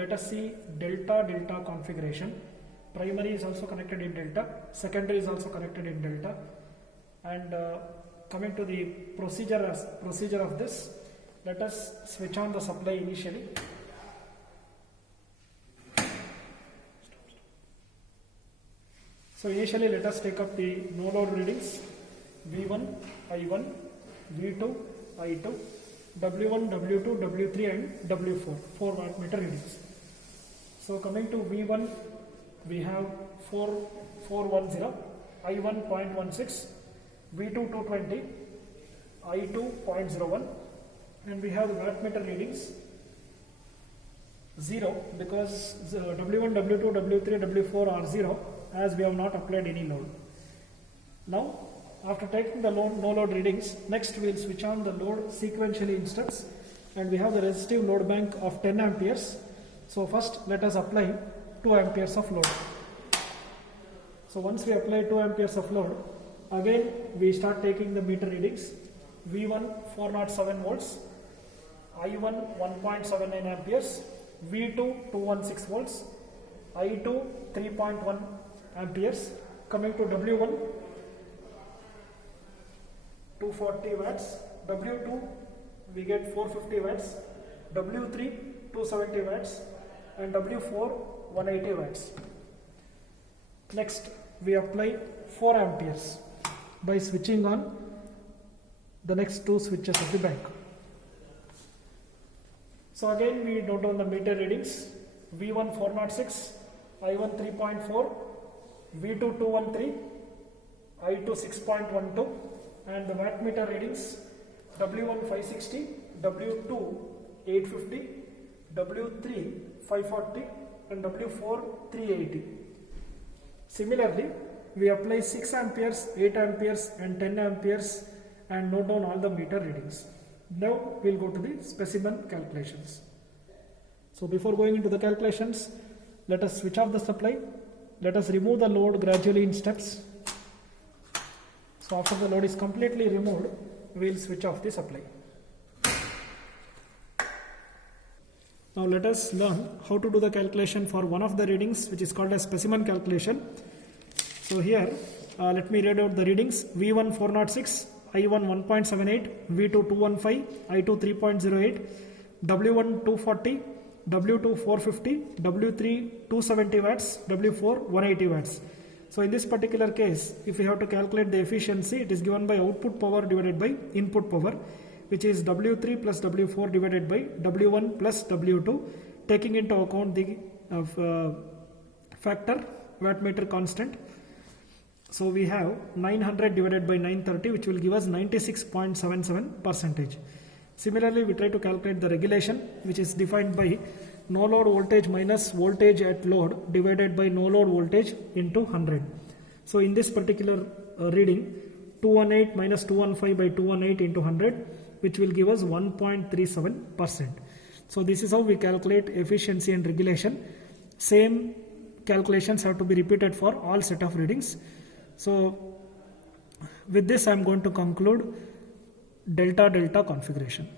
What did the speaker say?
let us see delta delta configuration. Primary is also connected in delta, secondary is also connected in delta, and coming to the procedure of this, let us switch on the supply initially. So initially let us take up the no load readings V1, I1, V2, I2, W1, W2, W3 and W4, 4 wattmeter readings. So coming to V1, we have 410, I1 0.16, V2 220, I2 0.01, and we have the wattmeter readings 0 because W1, W2, W3, W4 are 0 as we have not applied any load. Now after taking the no load readings, next we will switch on the load sequentially in steps, and we have the resistive load bank of 10 amperes. So first let us apply 2 amperes of load. So once we apply 2 amperes of load, again we start taking the meter readings. V1 407 volts, I1 1.79 amperes, V2 216 volts, I2 3.1 amperes. Coming to W1 240 watts, W2 we get 450 watts, W3 270 watts and W4 180 watts. Next we apply 4 amperes by switching on the next 2 switches of the bank. So again we note down the meter readings. V1 406, I1 3.4, V2 213, I2 6.12, and the wattmeter readings W1 560, W2 850, W3 540 and W4 380. Similarly, we apply 6 amperes, 8 amperes and 10 amperes and note down all the meter readings. Now we will go to the specimen calculations. So before going into the calculations, let us switch off the supply. Let us remove the load gradually in steps. So after the load is completely removed, we will switch off the supply. Now let us learn how to do the calculation for one of the readings, which is called as specimen calculation. So here let me read out the readings. V1 406, I1 1.78, V2 215, I2 3.08, W1 240, W2 450, W3 270 watts, W4 180 watts. So in this particular case, if we have to calculate the efficiency, it is given by output power divided by input power, which is W3 plus W4 divided by W1 plus W2, taking into account the factor wattmeter constant. So we have 900 divided by 930, which will give us 96.77%. Similarly, we try to calculate the regulation, which is defined by no load voltage minus voltage at load divided by no load voltage into 100. So in this particular reading, 218 minus 215 by 218 into 100, which will give us 1.37%. So this is how we calculate efficiency and regulation. Same calculations have to be repeated for all set of readings. So with this I am going to conclude delta delta configuration.